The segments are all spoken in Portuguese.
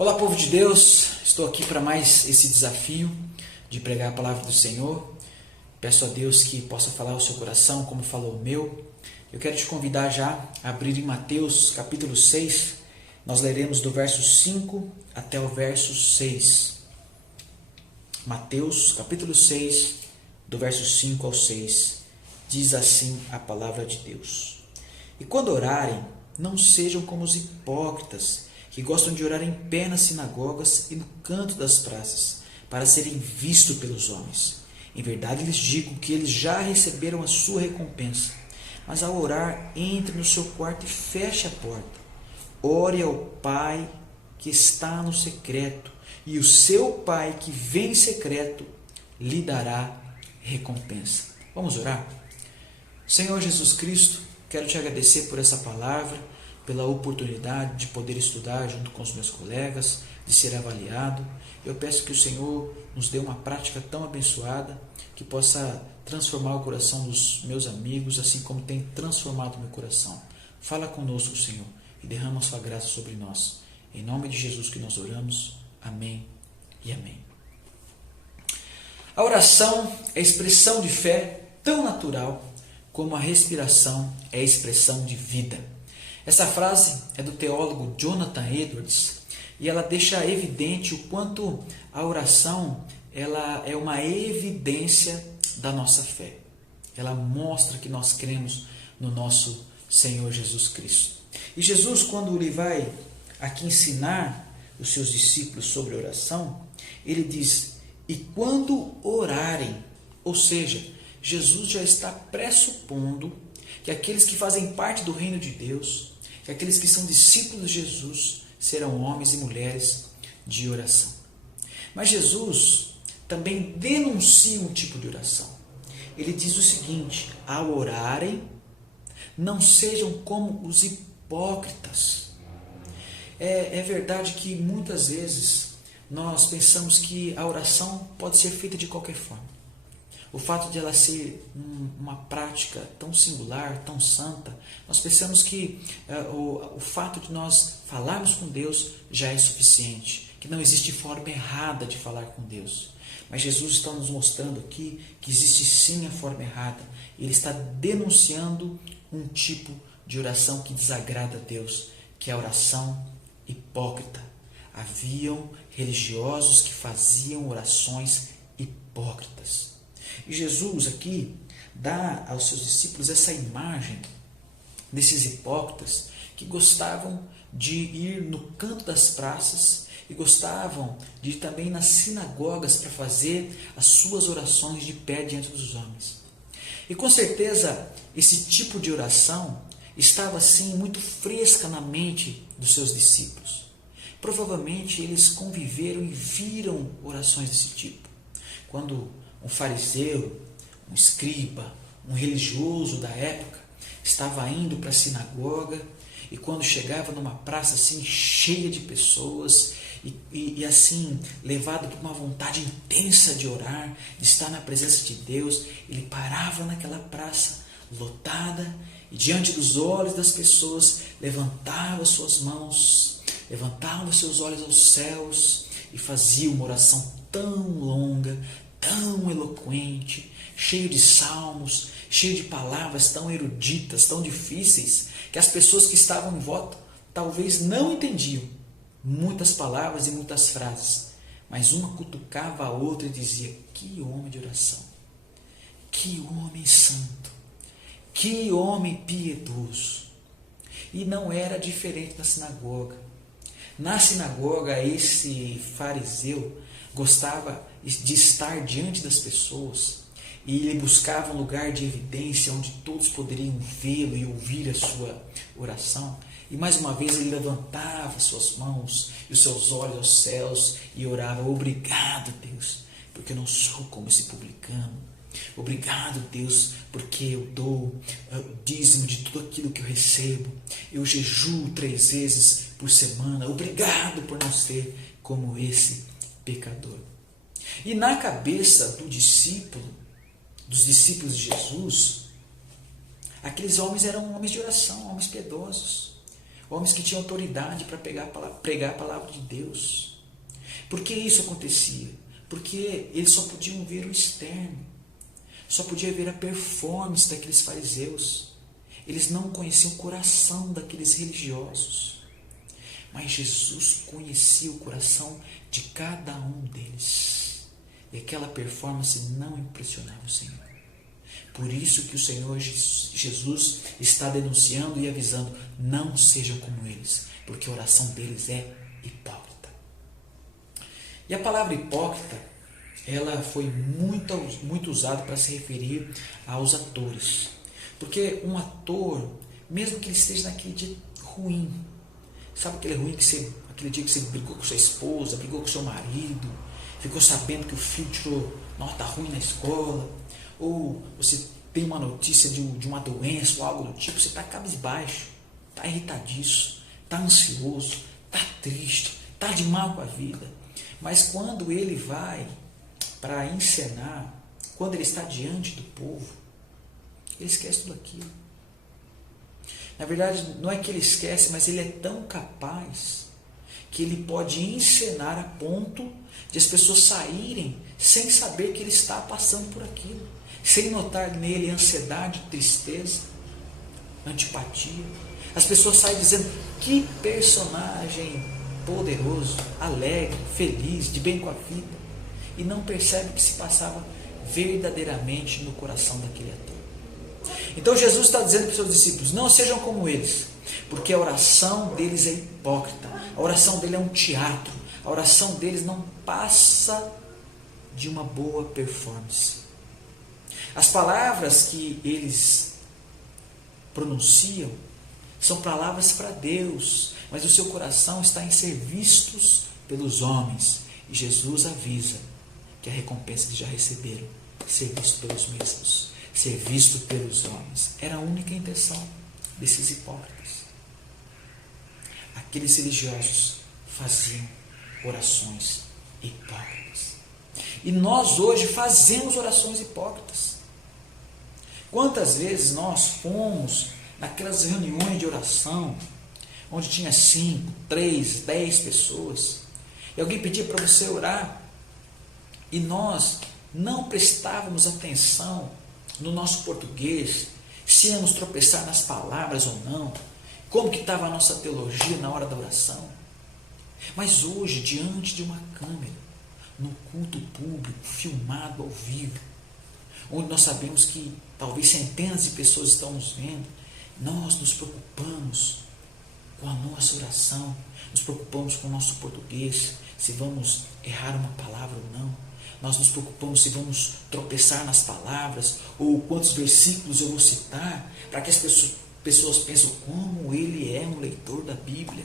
Olá, povo de Deus, estou aqui para mais esse desafio de pregar a palavra do Senhor. Peço a Deus que possa falar ao seu coração como falou o meu. Eu quero te convidar já a abrir em Mateus capítulo 6. Nós leremos do verso 5 até o verso 6. Mateus capítulo 6, do verso 5 ao 6. Diz assim a palavra de Deus: E quando orarem, não sejam como os hipócritas, que gostam de orar em pé nas sinagogas e no canto das praças, para serem vistos pelos homens. Em verdade lhes digo que eles já receberam a sua recompensa. Mas ao orar, entre no seu quarto e feche a porta. Ore ao Pai que está no secreto, e o seu Pai que vem em secreto lhe dará recompensa. Vamos orar? Senhor Jesus Cristo, quero te agradecer por essa palavra, pela oportunidade de poder estudar junto com os meus colegas, de ser avaliado. Eu peço que o Senhor nos dê uma prática tão abençoada, que possa transformar o coração dos meus amigos, assim como tem transformado o meu coração. Fala conosco, Senhor, e derrama a sua graça sobre nós. Em nome de Jesus que nós oramos. Amém e amém. A oração é expressão de fé tão natural como a respiração é expressão de vida. Essa frase é do teólogo Jonathan Edwards e ela deixa evidente o quanto a oração ela é uma evidência da nossa fé. Ela mostra que nós cremos no nosso Senhor Jesus Cristo. E Jesus, quando ele vai aqui ensinar os seus discípulos sobre oração, ele diz: e quando orarem, ou seja, Jesus já está pressupondo que aqueles que fazem parte do reino de Deus, que aqueles que são discípulos de Jesus, serão homens e mulheres de oração. Mas Jesus também denuncia um tipo de oração. Ele diz o seguinte: ao orarem, não sejam como os hipócritas. É verdade que muitas vezes nós pensamos que a oração pode ser feita de qualquer forma. O fato de ela ser uma prática tão singular, tão santa, nós pensamos que o fato de nós falarmos com Deus já é suficiente, que não existe forma errada de falar com Deus. Mas Jesus está nos mostrando aqui que existe sim a forma errada. Ele está denunciando um tipo de oração que desagrada a Deus, que é a oração hipócrita. Haviam religiosos que faziam orações hipócritas. E Jesus aqui dá aos seus discípulos essa imagem desses hipócritas que gostavam de ir no canto das praças e gostavam de ir também nas sinagogas para fazer as suas orações de pé diante dos homens. E com certeza esse tipo de oração estava assim muito fresca na mente dos seus discípulos. Provavelmente eles conviveram e viram orações desse tipo. Quando um fariseu, um escriba, um religioso da época estava indo para a sinagoga e quando chegava numa praça assim cheia de pessoas e assim levado por uma vontade intensa de orar, de estar na presença de Deus, ele parava naquela praça lotada e diante dos olhos das pessoas levantava suas mãos, levantava seus olhos aos céus e fazia uma oração tão longa, tão eloquente, cheio de salmos, cheio de palavras tão eruditas, tão difíceis, que as pessoas que estavam em volta talvez não entendiam muitas palavras e muitas frases, mas uma cutucava a outra e dizia: que homem de oração, que homem santo, que homem piedoso. E não era diferente na sinagoga. Na sinagoga, esse fariseu gostava de estar diante das pessoas e ele buscava um lugar de evidência onde todos poderiam vê-lo e ouvir a sua oração. E mais uma vez ele levantava suas mãos e os seus olhos aos céus e orava: obrigado, Deus, porque eu não sou como esse publicano. Obrigado, Deus, porque eu dou o dízimo de tudo aquilo que eu recebo. Eu jejuo 3 vezes por semana. Obrigado por não ser como esse pecador. E na cabeça dos discípulos de Jesus, aqueles homens eram homens de oração, homens piedosos. homens que tinham autoridade para pregar a palavra de Deus. Por que isso acontecia? Porque eles só podiam ver o externo, só podiam ver a performance daqueles fariseus. Eles não conheciam o coração daqueles religiosos. Mas Jesus conhecia o coração de cada um deles. E aquela performance não impressionava o Senhor. Por isso que o Senhor Jesus está denunciando e avisando: não sejam como eles, porque a oração deles é hipócrita. E a palavra hipócrita, ela foi muito usada para se referir aos atores. Porque um ator, mesmo que ele esteja naquele dia ruim, sabe aquele aquele dia que você brigou com sua esposa, brigou com seu marido, ficou sabendo que o filho tirou nota ruim na escola, ou você tem uma notícia de uma doença ou algo do tipo, você está cabisbaixo, está irritadíssimo, está ansioso, está triste, está de mal com a vida. Mas quando ele vai para encenar, quando ele está diante do povo, ele esquece tudo aquilo. Na verdade, não é que ele esquece, mas ele é tão capaz que ele pode encenar a ponto de as pessoas saírem sem saber que ele está passando por aquilo, sem notar nele ansiedade, tristeza, antipatia. As pessoas saem dizendo: que personagem poderoso, alegre, feliz, de bem com a vida, e não percebe que se passava verdadeiramente no coração daquele ator. Então Jesus está dizendo para os seus discípulos: não sejam como eles, porque a oração deles é hipócrita, a oração dele é um teatro, a oração deles não passa de uma boa performance. As palavras que eles pronunciam são palavras para Deus, mas o seu coração está em ser vistos pelos homens. E Jesus avisa que a recompensa que já receberam é ser visto pelos mesmos, ser visto pelos homens. Era a única intenção desses hipócritas. Aqueles religiosos faziam orações hipócritas. E nós hoje fazemos orações hipócritas. Quantas vezes nós fomos naquelas reuniões de oração, onde tinha 5, 3, 10 pessoas, e alguém pedia para você orar, e nós não prestávamos atenção no nosso português, se íamos tropeçar nas palavras ou não, como que estava a nossa teologia na hora da oração. Mas hoje, diante de uma câmera, no culto público, filmado ao vivo, onde nós sabemos que talvez centenas de pessoas estão nos vendo, nós nos preocupamos com a nossa oração, nos preocupamos com o nosso português, se vamos errar uma palavra ou não. Nós nos preocupamos se vamos tropeçar nas palavras, ou quantos versículos eu vou citar, para que as pessoas pensem como ele é um leitor da Bíblia.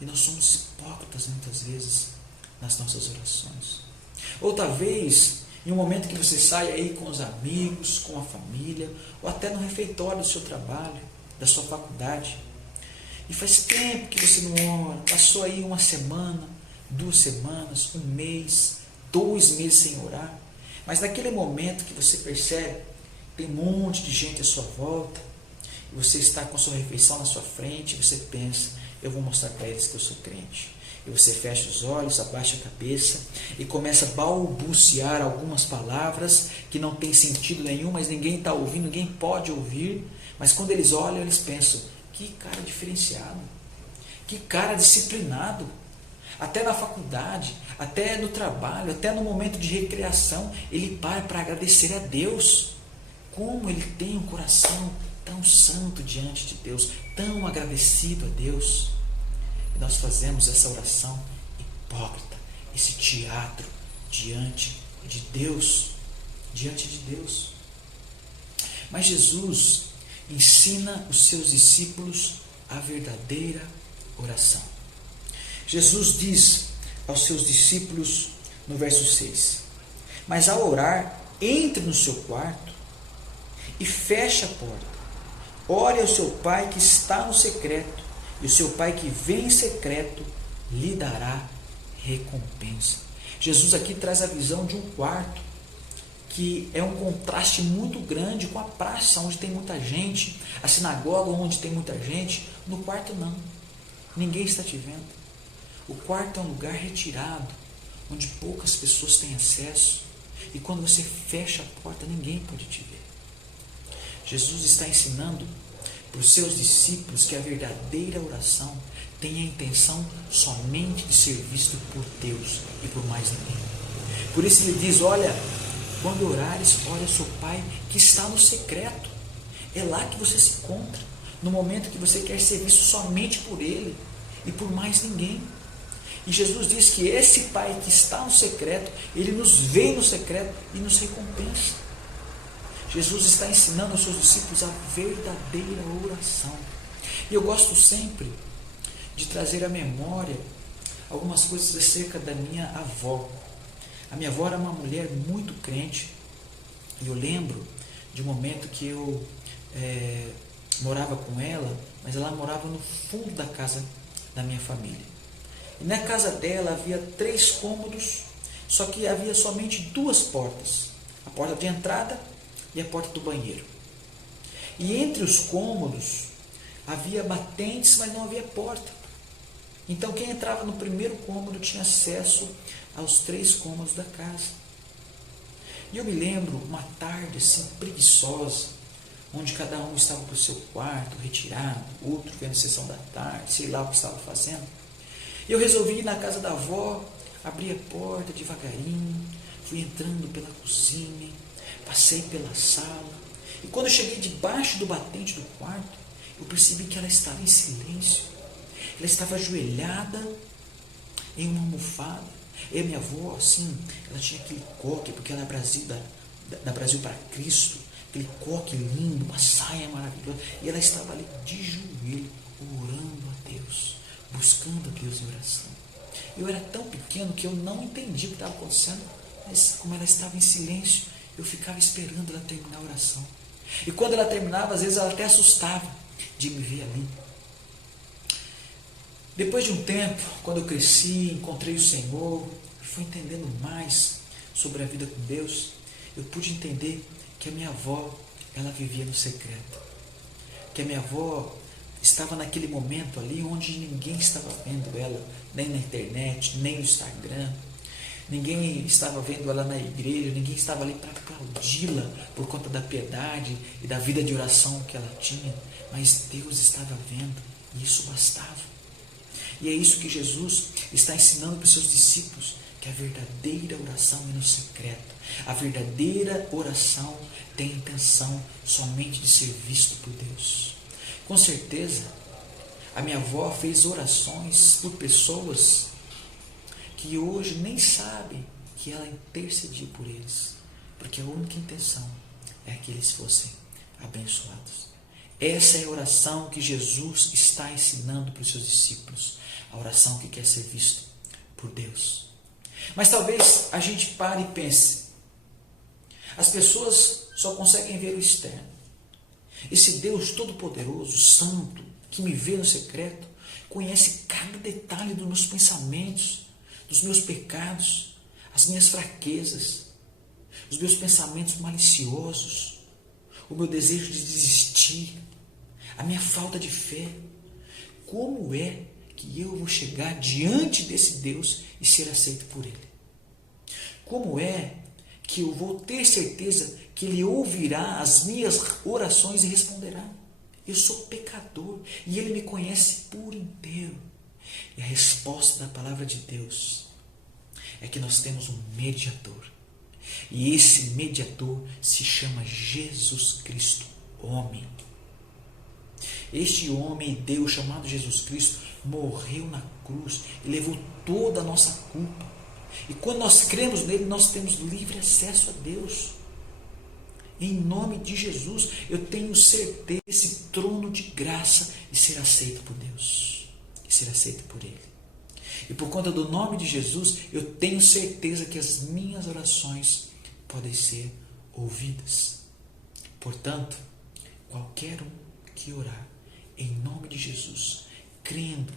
E nós somos hipócritas muitas vezes nas nossas orações. Ou talvez em um momento que você sai aí com os amigos, com a família, ou até no refeitório do seu trabalho, da sua faculdade, e faz tempo que você não ora, passou aí uma semana, 2 semanas, 1 mês, 2 meses sem orar, mas naquele momento que você percebe que tem um monte de gente à sua volta, e você está com a sua refeição na sua frente, e você pensa: eu vou mostrar para eles que eu sou crente. E você fecha os olhos, abaixa a cabeça e começa a balbuciar algumas palavras que não tem sentido nenhum, mas ninguém está ouvindo, ninguém pode ouvir. Mas quando eles olham, eles pensam: que cara diferenciado, que cara disciplinado. Até na faculdade, até no trabalho, até no momento de recreação, ele para agradecer a Deus. Como ele tem um coração tão santo diante de Deus, tão agradecido a Deus. E nós fazemos essa oração hipócrita, esse teatro diante de Deus, Mas Jesus ensina os seus discípulos a verdadeira oração. Jesus diz aos seus discípulos no verso 6: mas ao orar, entre no seu quarto e feche a porta. Ore ao seu Pai que está no secreto, e o seu Pai que vem em secreto lhe dará recompensa. Jesus aqui traz a visão de um quarto que é um contraste muito grande com a praça, onde tem muita gente, a sinagoga, onde tem muita gente. No quarto, não. Ninguém está te vendo. O quarto é um lugar retirado, onde poucas pessoas têm acesso. E quando você fecha a porta, ninguém pode te ver. Jesus está ensinando para os seus discípulos que a verdadeira oração tem a intenção somente de ser visto por Deus e por mais ninguém. Por isso ele diz, olha, quando orares, ore ao seu Pai que está no secreto. É lá que você se encontra, no momento que você quer ser visto somente por Ele e por mais ninguém. E Jesus diz que esse Pai que está no secreto, Ele nos vê no secreto e nos recompensa. Jesus está ensinando aos seus discípulos a verdadeira oração. E eu gosto sempre de trazer à memória algumas coisas acerca da minha avó. A minha avó era uma mulher muito crente. E eu lembro de um momento que eu morava com ela, mas ela morava no fundo da casa da minha família. E na casa dela havia 3 cômodos, só que havia somente 2 portas. A porta de entrada e a porta do banheiro. E entre os cômodos havia batentes, mas não havia porta. Então quem entrava no primeiro cômodo tinha acesso aos 3 cômodos da casa. E eu me lembro uma tarde assim preguiçosa, onde cada um estava para o seu quarto, retirado, outro vendo sessão da tarde, sei lá o que estava fazendo. E eu resolvi ir na casa da avó, abri a porta devagarinho, fui entrando pela cozinha, passei pela sala, e quando eu cheguei debaixo do batente do quarto, eu percebi que ela estava em silêncio. Ela estava ajoelhada em uma almofada. E a minha avó, assim, ela tinha aquele coque, porque ela é da Brasil para Cristo, aquele coque lindo, uma saia maravilhosa, e ela estava ali de joelho, orando a Deus, buscando a Deus em oração. Eu era tão pequeno que eu não entendi o que estava acontecendo, mas como ela estava em silêncio, eu ficava esperando ela terminar a oração. E quando ela terminava, às vezes ela até assustava de me ver ali. Depois de um tempo, quando eu cresci, encontrei o Senhor, fui entendendo mais sobre a vida com Deus, eu pude entender que a minha avó, ela vivia no secreto. Que a minha avó estava naquele momento ali onde ninguém estava vendo ela, nem na internet, nem no Instagram. Ninguém estava vendo ela na igreja, ninguém estava ali para aplaudi-la por conta da piedade e da vida de oração que ela tinha. Mas Deus estava vendo e isso bastava. E é isso que Jesus está ensinando para os seus discípulos, que a verdadeira oração é no secreto. A verdadeira oração tem a intenção somente de ser visto por Deus. Com certeza, a minha avó fez orações por pessoas que hoje nem sabem que ela intercedia por eles, porque a única intenção é que eles fossem abençoados. Essa é a oração que Jesus está ensinando para os seus discípulos, a oração que quer ser vista por Deus. Mas talvez a gente pare e pense, as pessoas só conseguem ver o externo. Esse Deus todo-poderoso, santo, que me vê no secreto, conhece cada detalhe dos meus pensamentos, dos meus pecados, as minhas fraquezas, os meus pensamentos maliciosos, o meu desejo de desistir, a minha falta de fé. Como é que eu vou chegar diante desse Deus e ser aceito por Ele? Como é que eu vou ter certeza que Ele ouvirá as minhas orações e responderá? Eu sou pecador e Ele me conhece por inteiro. E a resposta da palavra de Deus é que nós temos um mediador. E esse mediador se chama Jesus Cristo, homem. Este homem, Deus, chamado Jesus Cristo, morreu na cruz e levou toda a nossa culpa. E quando nós cremos nele, nós temos livre acesso a Deus. Em nome de Jesus, eu tenho certeza desse trono de graça e ser aceito por Deus. E ser aceito por Ele. E por conta do nome de Jesus, eu tenho certeza que as minhas orações podem ser ouvidas. Portanto, qualquer um que orar em nome de Jesus, crendo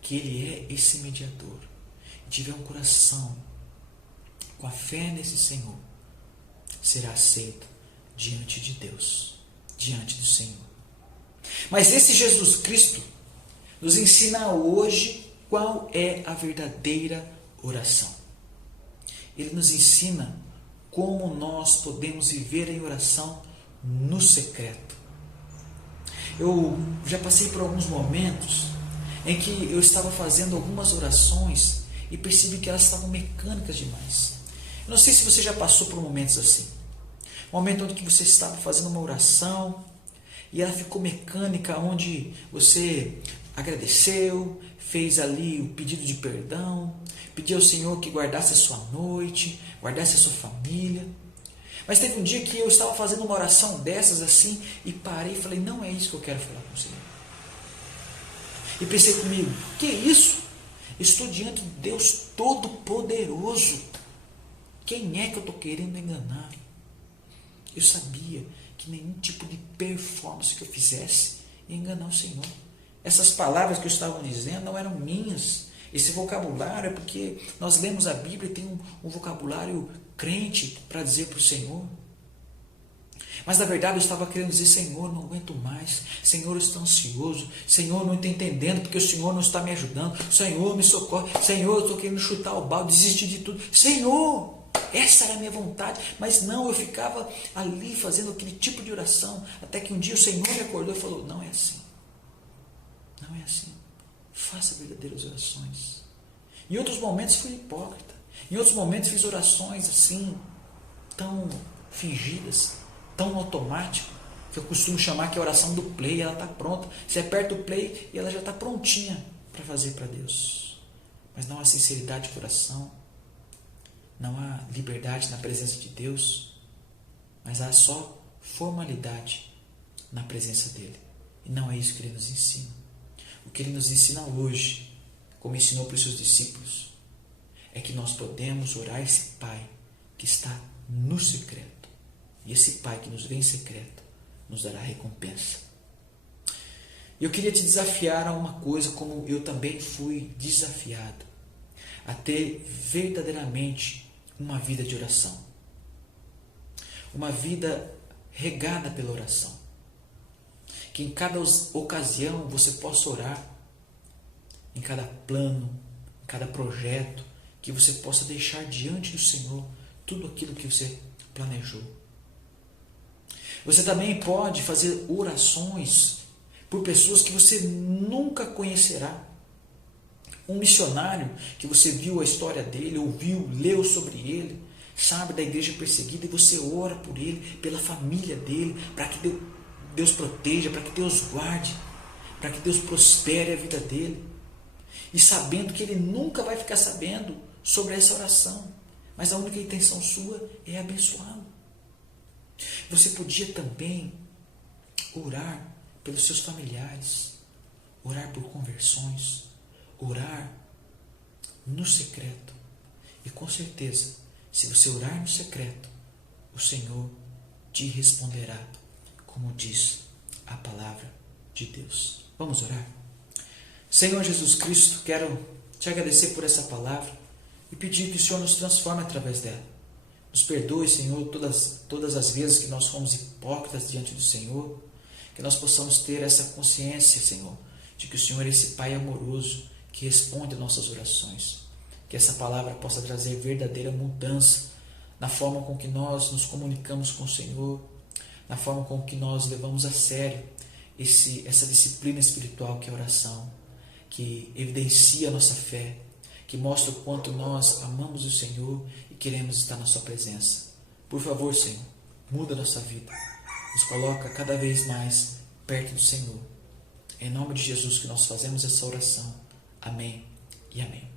que Ele é esse mediador, e tiver um coração com a fé nesse Senhor, será aceito diante de Deus, diante do Senhor. Mas esse Jesus Cristo nos ensina hoje qual é a verdadeira oração. Ele nos ensina como nós podemos viver em oração no secreto. Eu já passei por alguns momentos em que eu estava fazendo algumas orações e percebi que elas estavam mecânicas demais. Eu não sei se você já passou por momentos assim. Um momento onde você estava fazendo uma oração e ela ficou mecânica, onde você agradeceu, fez ali o pedido de perdão, pediu ao Senhor que guardasse a sua noite, guardasse a sua família. Mas teve um dia que eu estava fazendo uma oração dessas assim e parei e falei, não é isso que eu quero falar com o Senhor. E pensei comigo, que isso? Estou diante de Deus Todo-Poderoso. Quem é que eu estou querendo enganar? Eu sabia que nenhum tipo de performance que eu fizesse ia enganar o Senhor. Essas palavras que eu estava dizendo não eram minhas. Esse vocabulário é porque nós lemos a Bíblia e tem um vocabulário crente para dizer para o Senhor. Mas na verdade eu estava querendo dizer, Senhor, não aguento mais. Senhor, eu estou ansioso. Senhor, não estou entendendo porque o Senhor não está me ajudando. Senhor, me socorre. Senhor, eu estou querendo chutar o balde, desistir de tudo. Senhor, essa era a minha vontade. Mas não, eu ficava ali fazendo aquele tipo de oração. Até que um dia o Senhor me acordou e falou, não é assim. Não é assim. Faça verdadeiras orações. Em outros momentos fui hipócrita. Em outros momentos fiz orações assim, tão fingidas, tão automático, que eu costumo chamar que é a oração do play. Ela está pronta. Você aperta o play e ela já está prontinha para fazer para Deus. Mas não há sinceridade de coração. Não há liberdade na presença de Deus. Mas há só formalidade na presença dEle. E não é isso que Ele nos ensina. O que Ele nos ensina hoje, como ensinou para os seus discípulos, é que nós podemos orar esse Pai que está no secreto. E esse Pai que nos vê em secreto nos dará recompensa. E eu queria te desafiar a uma coisa, como eu também fui desafiado, a ter verdadeiramente uma vida de oração. Uma vida regada pela oração. Que em cada ocasião você possa orar, em cada plano, em cada projeto, que você possa deixar diante do Senhor tudo aquilo que você planejou. Você também pode fazer orações por pessoas que você nunca conhecerá. Um missionário que você viu a história dele, ouviu, leu sobre ele, sabe, da igreja perseguida, e você ora por ele, pela família dele, para que Deus proteja, para que Deus guarde, para que Deus prospere a vida dele. E sabendo que ele nunca vai ficar sabendo sobre essa oração, mas a única intenção sua é abençoá-lo. Você podia também orar pelos seus familiares, orar por conversões, orar no secreto. E com certeza, se você orar no secreto, o Senhor te responderá, como diz a palavra de Deus. Vamos orar? Senhor Jesus Cristo, quero te agradecer por essa palavra e pedir que o Senhor nos transforme através dela. Nos perdoe, Senhor, todas as vezes que nós fomos hipócritas diante do Senhor, que nós possamos ter essa consciência, Senhor, de que o Senhor é esse Pai amoroso que responde às nossas orações. Que essa palavra possa trazer verdadeira mudança na forma com que nós nos comunicamos com o Senhor, na forma com que nós levamos a sério essa disciplina espiritual que é a oração, que evidencia a nossa fé, que mostra o quanto nós amamos o Senhor e queremos estar na sua presença. Por favor, Senhor, muda a nossa vida, nos coloca cada vez mais perto do Senhor. É em nome de Jesus que nós fazemos essa oração. Amém e amém.